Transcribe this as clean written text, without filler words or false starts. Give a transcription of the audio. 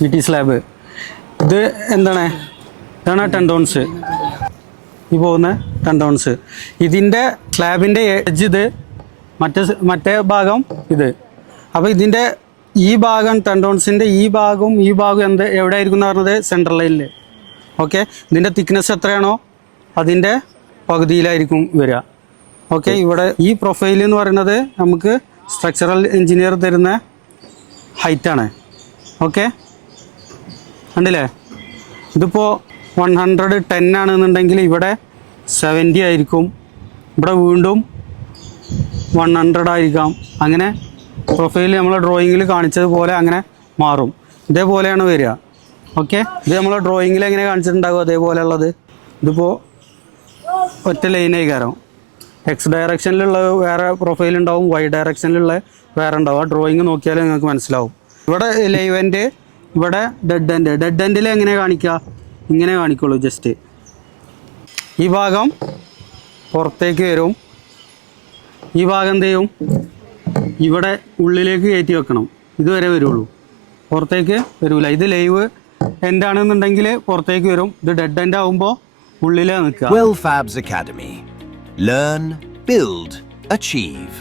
VT slab. ഇത് എന്താണ്? ഇതാണ് ടെൻഡോൺസ്. ഈ പോകുന്ന ടെൻഡോൺസ്. ഇതിൻ്റെ സ്ലാബിൻ്റെ എഡ്ജ് ഇത്, മറ്റേ ഭാഗം ഇത്. അപ്പോൾ ഇതിൻ്റെ ഈ ഭാഗം ടെൻഡോൺസിൻ്റെ ഈ ഭാഗവും എവിടെ ആയിരിക്കും എന്ന് പറഞ്ഞത്? സെൻട്രൽ ലൈനിൽ. ഓക്കെ, ഇതിൻ്റെ തിക്നെസ് എത്രയാണോ അതിൻ്റെ പകുതിയിലായിരിക്കും വരിക. ഓക്കെ, ഇവിടെ ഈ പ്രൊഫൈൽ എന്ന് പറയുന്നത് നമുക്ക് സ്ട്രക്ചറൽ എഞ്ചിനീയർ തരുന്ന ഹൈറ്റാണ്. ഓക്കെ, കണ്ടില്ലേ? ഇതിപ്പോൾ 110 ആണെന്നുണ്ടെങ്കിൽ ഇവിടെ 70 ആയിരിക്കും, ഇവിടെ വീണ്ടും 100 ആയിരിക്കാം. അങ്ങനെ പ്രൊഫൈൽ നമ്മൾ ഡ്രോയിങ്ങിൽ കാണിച്ചതുപോലെ അങ്ങനെ മാറും. ഇതേപോലെയാണ് വരിക. ഓക്കെ, ഇത് നമ്മൾ ഡ്രോയിങ്ങിൽ എങ്ങനെ കാണിച്ചിട്ടുണ്ടാകും അതേപോലെ ഉള്ളത്. ഇതിപ്പോൾ ഒറ്റ ലൈനായി കയറും. എക്സ് ഡയറക്ഷനിലുള്ള വേറെ പ്രൊഫൈൽ ഉണ്ടാവും, വൈ ഡയറക്ഷനിലുള്ള വേറെ ഉണ്ടാവും. ആ ഡ്രോയിങ് നോക്കിയാൽ നിങ്ങൾക്ക് മനസ്സിലാവും. ഇവിടെ ലൈവ് എൻഡ്, ഇവിടെ ഡെഡ് എൻഡ്. ഡെഡ് എൻഡിൽ എങ്ങനെ കാണിക്കുക? ഇങ്ങനെ കാണിക്കുള്ളൂ. ജസ്റ്റ് ഈ ഭാഗം പുറത്തേക്ക് വരും, ഈ ഭാഗം എന്ത് ചെയ്യും? ഇവിടെ ഉള്ളിലേക്ക് കയറ്റി വെക്കണം. ഇതുവരെ വരുള്ളൂ, പുറത്തേക്ക് വരില്ല. ഇത് ലൈവ് എൻഡ് ആണെന്നുണ്ടെങ്കിൽ പുറത്തേക്ക് വരും. ഇത് ഡെഡ് എൻഡ് ആകുമ്പോൾ ഉള്ളിലേ നിൽക്കുക. Well Fabs Academy. Learn, build, achieve.